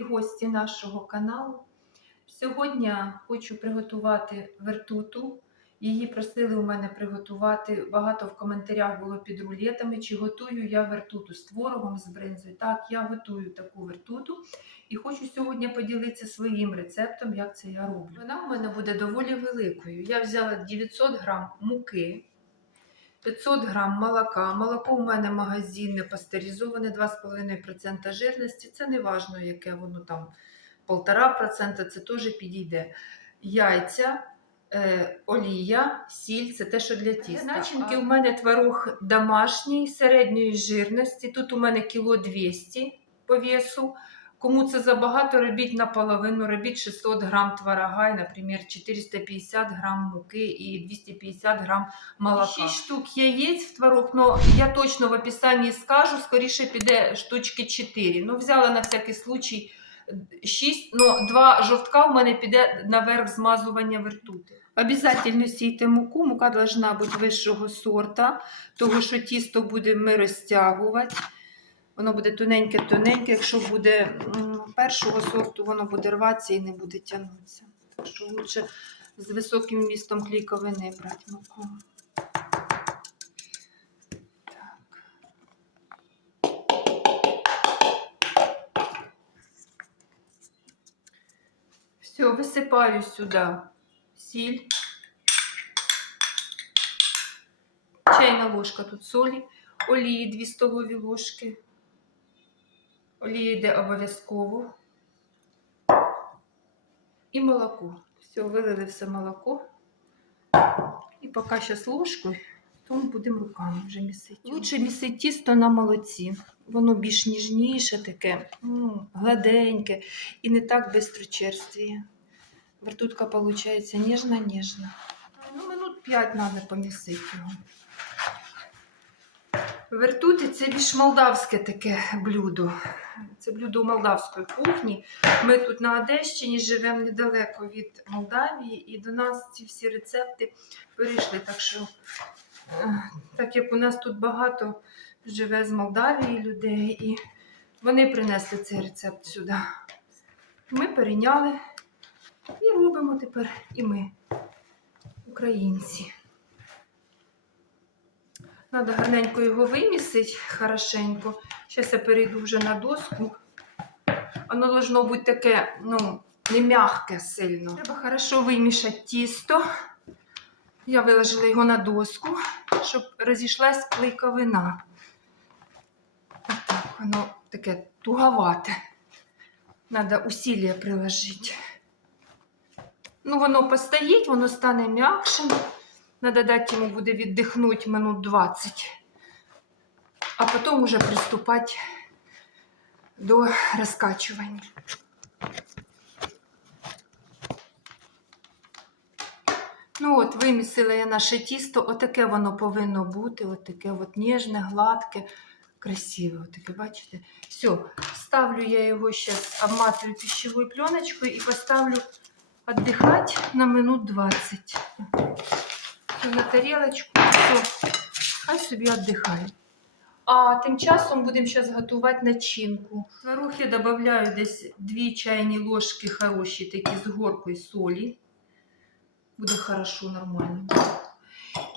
гості нашого каналу. Сьогодні хочу приготувати вертуту. Її просили у мене приготувати. Багато в коментарях було під рулетами, чи готую я вертуту з творогом, з бринзою. Так, я готую таку вертуту і хочу сьогодні поділитися своїм рецептом, як це я роблю. Вона у мене буде доволі великою. Я взяла 900 грам муки. 500 грам молока. Молоко у мене магазинне, пастеризоване, 2,5% жирності. Це не важно, яке воно там 1,5%, це теж підійде. Яйця, е, олія, сіль це те, що для тіста. Начинки у мене творог домашній, середньої жирності. Тут у мене кіло 200 по весу. Кому це забагато, робіть наполовину, робіть 600 грам творога, і, наприклад, 450 грам муки і 250 грам молока. 6 штук яєць в творог, но я точно в описанні скажу, скоріше піде штучки 4. Ну, взяла на всякий случай 6, но 2 жовтка у мене піде наверх змазування вертути. Обязательно сійте муку, мука должна бути вищого сорта, того що тісто будемо ми розтягувати. Воно буде тоненьке-тоненьке, якщо буде першого сорту, воно буде рватися і не буде тягнутися. Так що лучше з високим вмістом клейковини брати муку. Все, висипаю сюди сіль. Чайна ложка тут солі, олії 2 столові ложки. Олія йде обов'язково. І молоко. Все, вилили все молоко. І поки зараз ложкою, тому будемо руками вже місити. Лучше місити тісто на молоці. Воно більш ніжніше таке, ну, гладеньке і не так швидко черствіє. Вертутка виходить ніжна-ніжна. Ну, минут 5 треба помісити його. Вертути це більш молдавське таке блюдо. Це блюдо молдавської кухні. Ми тут на Одещині живемо недалеко від Молдавії, і до нас ці всі рецепти перейшли. Так що, е, так як у нас тут багато живе з Молдавії людей, і вони принесли цей рецепт сюди. Ми перейняли і робимо тепер і ми, українці. Надо гарненько його вимісити, хорошенько. Зараз я перейду вже на доску. Воно должно бути таке, ну, не м'яке сильно. Треба хорошо вимішати тісто. Я виложила його на доску, щоб розійшлась клейковина. Отак, воно таке туговате. Надо усилля приложити. Ну, воно постоїть, воно стане м'якшим. Надо дати йому буде віддихнути минут 20, а потім уже приступати до розкачування. Ну от, вимісила я наше тісто, отаке воно повинно бути, отаке от ніжне, гладке, красиве. Отаке, бачите? Все, ставлю я його зараз, обматую пищевою пленочкою і поставлю віддихати на минут 20 всю на тарілочку, все, хай собі віддихає. А тим часом будемо зараз готувати начинку. Творог я додаю десь 2 чайні ложки хороші, такі з горкою солі. Буде хорошо, нормально.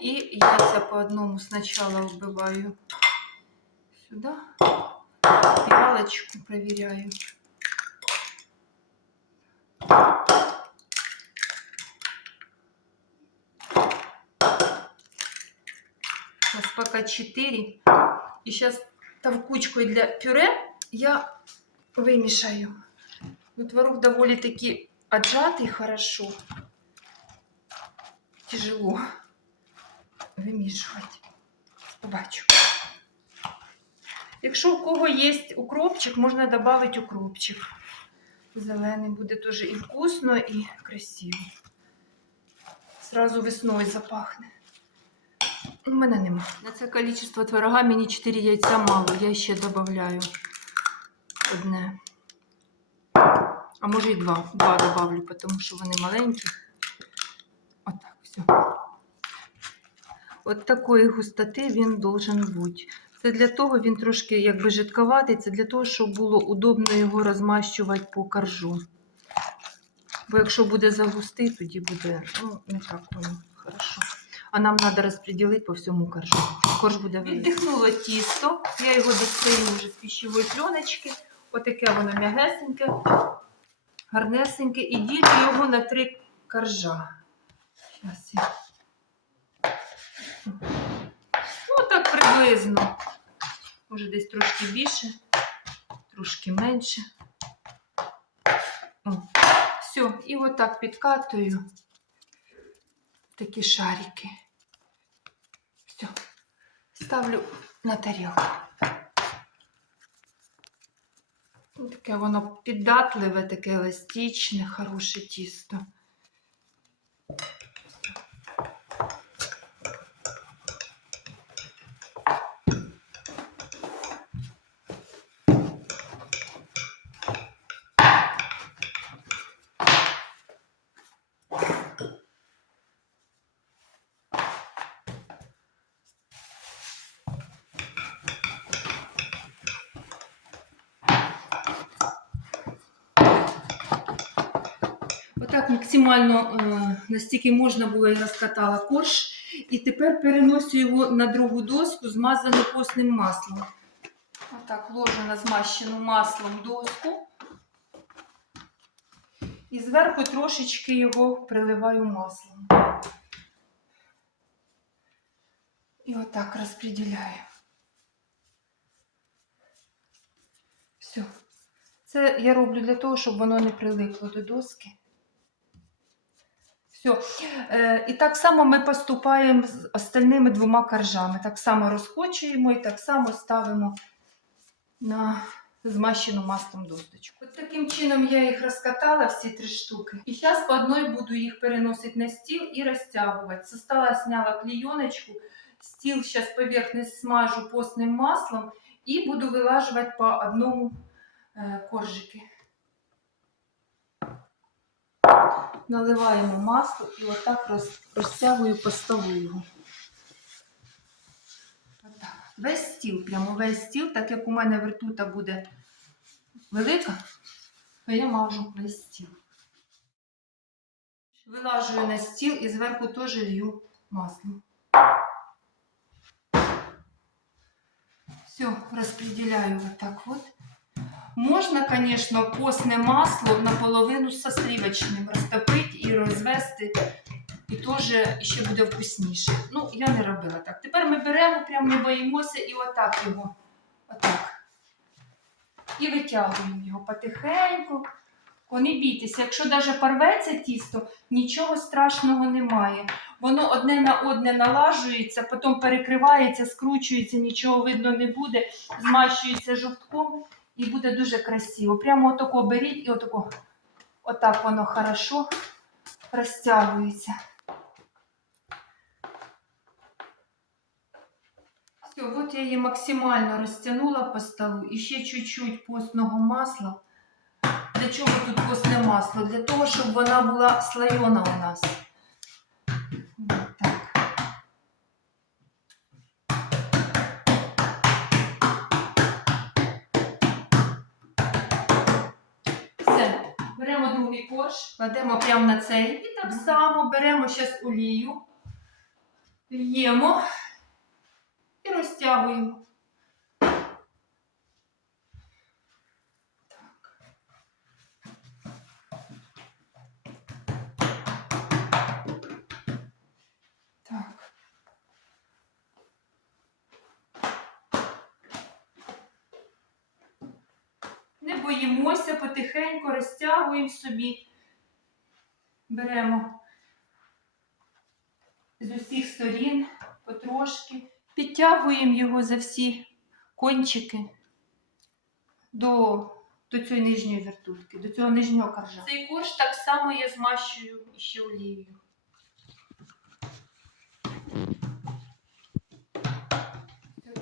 І яйця по одному спочатку вбиваю сюди. Піалочку проверяю. Сейчас пока 4. И сейчас тавкучкой для пюре я вымешаю. Ну, творог довольно-таки отжатый хорошо. Тяжело вимішувати. Побачу. Якщо у кого є укропчик, можна додати укропчик. Зелений буде теж і вкусно, і красиво. Сразу весною запахне. У мене нема. На це кількість творога мені 4 яйця мало. Я ще додаю одне. А може і два. Два добавлю, тому що вони маленькі. Отак, все. От такої густоти він должен бути. Це для того, він трошки якби жидковатий, це для того, щоб було удобно його розмащувати по коржу. Бо якщо буде загустий, тоді буде ну, не так воно хорошо. А нам треба розподілити по всьому коржу. Корж буде. Віддихнуло тісто. Я його достаю вже з пищової пленочки. Отаке воно м'ягесеньке, гарнесеньке. І ділю його на три коржа. Зараз я. Ну, так приблизно. Може, десь трошки більше, трошки менше. О, все, і отак підкатую такі шарики. Ставлю на тарілку. Таке воно піддатливе, таке еластичне, хороше тісто. Отак максимально е, настільки можна було я розкатала корж. І тепер переношу його на другу доску, змазану постним маслом. Отак ложу на змащену маслом доску. І зверху трошечки його приливаю маслом. І отак розподіляю. Все. Це я роблю для того, щоб воно не прилипло до доски. Все. І так само ми поступаємо з остальними двома коржами. Так само розкочуємо і так само ставимо на змащену маслом досточку. От таким чином я їх розкатала, всі три штуки. І зараз по одній буду їх переносити на стіл і розтягувати. Со стола зняла клейоночку, стіл зараз поверхність смажу постним маслом і буду вилажувати по одному е, коржики. Наливаємо масло і отак роз, розтягую по столу. Весь стіл, прямо весь стіл, так як у мене вертута буде велика, то я мажу весь стіл. Вилажую на стіл і зверху теж лью масло. Все, розподіляю отак от. Можна, конечно, постне масло наполовину со сливочним розтопити і розвести, і теж ще буде вкусніше. Ну, я не робила так. Тепер ми беремо, прям не боїмося і отак його. Отак. І витягуємо його потихеньку. О, не бійтеся, якщо навіть порветься тісто, нічого страшного немає. Воно одне на одне налажується, потім перекривається, скручується, нічого видно не буде, змащується жовтком і буде дуже красиво. Прямо отако беріть і отако. Отак воно хорошо розтягується. Все, от я її максимально розтягнула по столу. І ще чуть-чуть постного масла. Для чого тут постне масло? Для того, щоб вона була слоєна у нас. Другий корж, кладемо прямо на цей. І так само беремо зараз олію, л'ємо і розтягуємо. Не боїмося, потихеньку розтягуємо собі. Беремо з усіх сторін потрошки, підтягуємо його за всі кончики до, до цієї нижньої вертутки, до цього нижнього коржа. Цей корж так само я змащую ще олією.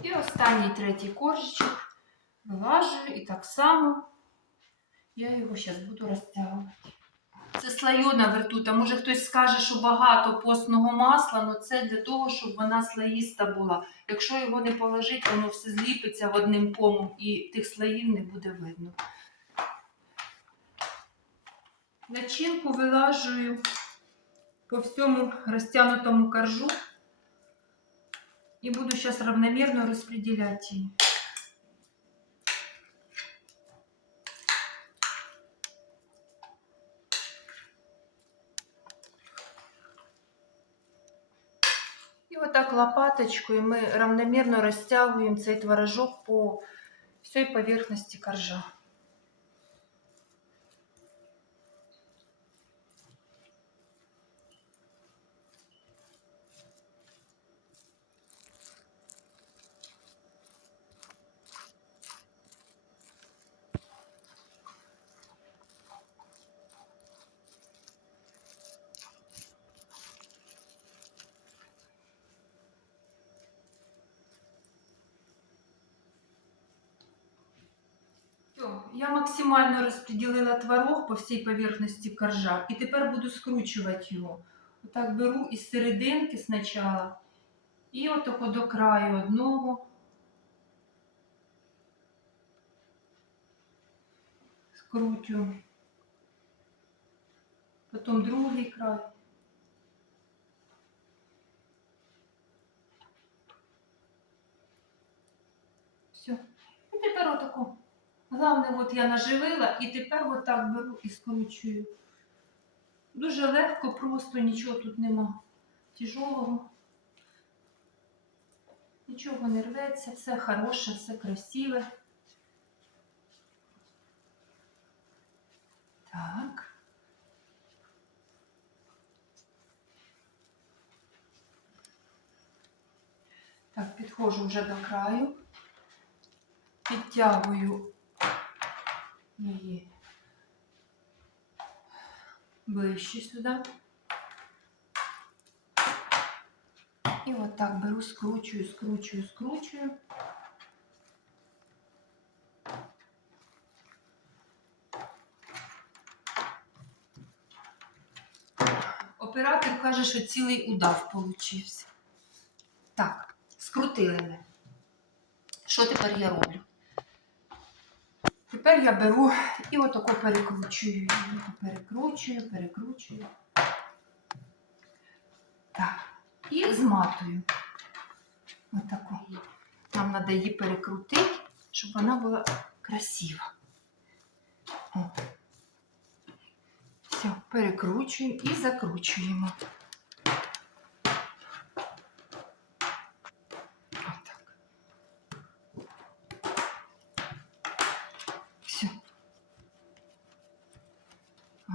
І останній третій коржичок вилажую і так само я його зараз буду розтягувати. Це слойона вертута. Може хтось скаже, що багато постного масла, але це для того, щоб вона слоїста була. Якщо його не положити, воно все зліпиться одним комом і тих слоїв не буде видно. Начинку вилажую по всьому розтягнутому коржу і буду зараз равномірно розподіляти її. І лопаточкой мы равномерно растягиваем цей творожок по всей поверхности коржа. Я максимально розподілила творог по всій поверхності коржа і тепер буду скручувати його. Отак беру із серединки спочатку і отако до краю одного. Скрутю. Потім другий край. Все. І тепер отако. Головне, от я наживила і тепер отак беру і скручую. Дуже легко, просто нічого тут нема тяжелого. Нічого не рветься, все хороше, все красиве. Так. Так, підходжу вже до краю, підтягую її ближче сюди. І отак беру, скручую, скручую, скручую. Оператор каже, що цілий удав получився. Так, скрутили мене. Що тепер я роблю? Тепер я беру і отако перекручую. Перекручую, перекручую. Так. І зматую. Отако. Нам треба її перекрутити, щоб вона була красива. О. Все, перекручуємо і закручуємо.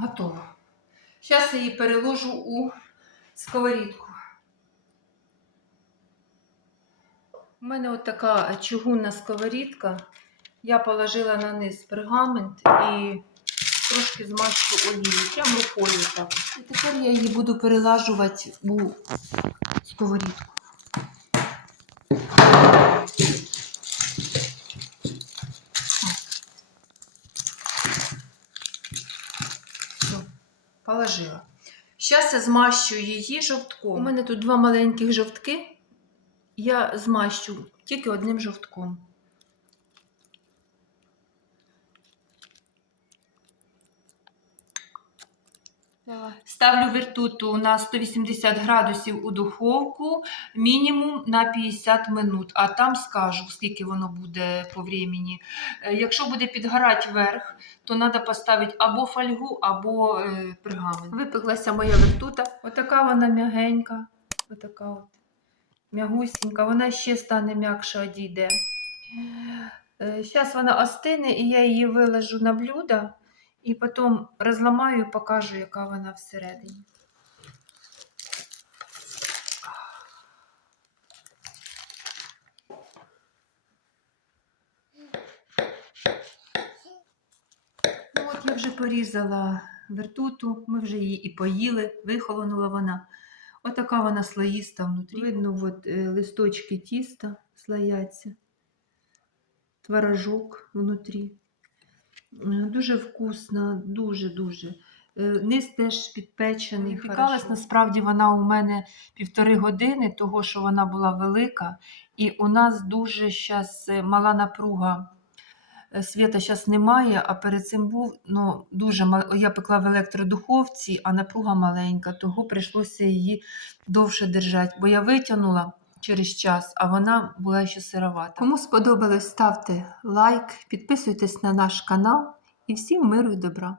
Готово. Зараз я її переложу у сковорідку. У мене от така чугунна сковорідка. Я положила на низ пергамент і трошки змащу олію, прям рукою так. І тепер я її буду перелажувати у сковорідку. Положила. Зараз я змащу її жовтком. У мене тут два маленьких жовтки. Я змащу тільки одним жовтком. Ставлю вертуту на 180 градусів у духовку мінімум на 50 минут, а там скажу, скільки воно буде по времени. Е, Якщо буде підгорати верх, то треба поставити або фольгу, або е, пергамент. Випеклася моя вертута. Отака вона м'ягенька. Отака от. М'ягусінька. Вона ще стане м'якше одійде. Зараз вона остине і я її виложу на блюдо. І потім розламаю і покажу, яка вона всередині. Ну, от я вже порізала вертуту, ми вже її і поїли, вихолонула вона. Отака вона слоїста внутрі. Видно, от, е, листочки тіста слояться, творожок внутрі. Е, Дуже вкусна, дуже-дуже. Е, Низ теж підпечений. Пікалась, насправді вона у мене півтори години, того що вона була велика. І у нас дуже зараз мала напруга. Е, Світа зараз немає, а перед цим був ну, дуже мал... Я пекла в електродуховці, а напруга маленька, того прийшлося її довше держати, бо я витягнула через час, а вона була ще сировата. Кому сподобалось, ставте лайк, підписуйтесь на наш канал і всім миру і добра.